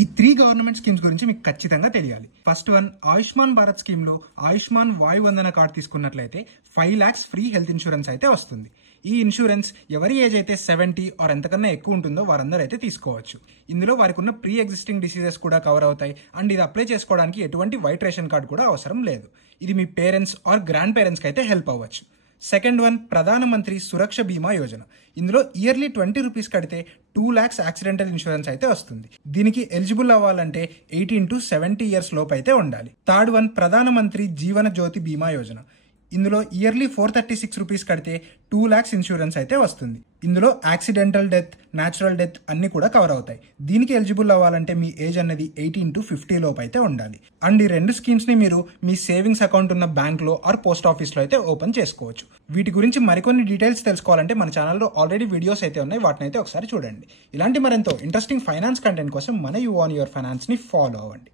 ఈ 3 government schemes గురించి మీకు ఖచ్చితంగా తెలియాలి. First one, Ayushman Bharat scheme లో ఆయుష్మాన్ వాయు వందన కార్డు తీసుకున్నట్లయితే 5 lakhs ఫ్రీ హెల్త్ ఇన్సూరెన్స్ అయితే వస్తుంది. ఈ ఇన్సూరెన్స్ ఎవరి ఏజ్ అయితే 70 ఆర్ ఎంతకన్నా ఎక్కువ ఉంటుందో వారందరూ అయితే తీసుకోవచ్చు. ఇందులో వారికి ఉన్న ప్రీ ఎగ్జిస్టింగ్ డిసీజెస్ కూడా కవర్ అవుతాయి. అండ్ ఇది అప్లై చేసుకోవడానికి ఎటువంటి వైట్ రేషన్ కార్డు కూడా అవసరం లేదు. ఇది మీ పేరెంట్స్ ఆర్ గ్రాండ్ పేరెంట్స్ కి అయితే హెల్ప్ అవ్వచ్చు. సెకండ్ వన్, ప్రధానమంత్రి సురక్ష బీమా యోజన. ఇందులో ఇయర్లీ 20 రూపీస్ కడితే 2 lakhs యాక్సిడెంటల్ ఇన్సూరెన్స్ అయితే వస్తుంది. దీనికి ఎలిజిబుల్ అవ్వాలంటే 18 to 70 years లోపు అయితే ఉండాలి. థర్డ్ వన్, ప్రధానమంత్రి జీవన జ్యోతి బీమా యోజన. ఇందులో ఇయర్లీ 436 రూపీస్ కడితే 2 lakhs ఇన్సూరెన్స్ అయితే వస్తుంది. ఇందులో యాక్సిడెంటల్ డెత్, న్యాచురల్ డెత్ అన్ని కూడా కవర్ అవుతాయి. దీనికి ఎలిజిబుల్ అవ్వాలంటే మీ ఏజ్ అనేది 18 to 50 లోపు అయితే ఉండాలి. అండ్ ఈ 2 స్కీమ్స్ ని మీరు మీ సేవింగ్స్ అకౌంట్ ఉన్న బ్యాంక్ లో ఆర్ పోస్ట్ ఆఫీస్ లో అయితే ఓపెన్ చేసుకోవచ్చు. వీటి గురించి మరికొన్ని డీటెయిల్స్ తెలుసుకోవాలంటే మన ఛానల్లో ఆల్రెడీ వీడియోస్ అయితే ఉన్నాయి, వాటిని అయితే ఒకసారి చూడండి. ఇలాంటి మరెంతో ఇంట్రెస్టింగ్ ఫైనాన్స్ కంటెంట్ కోసం మన యు ఆన్ యువర్ ఫైనాన్స్ ని ఫాలో అవ్వండి.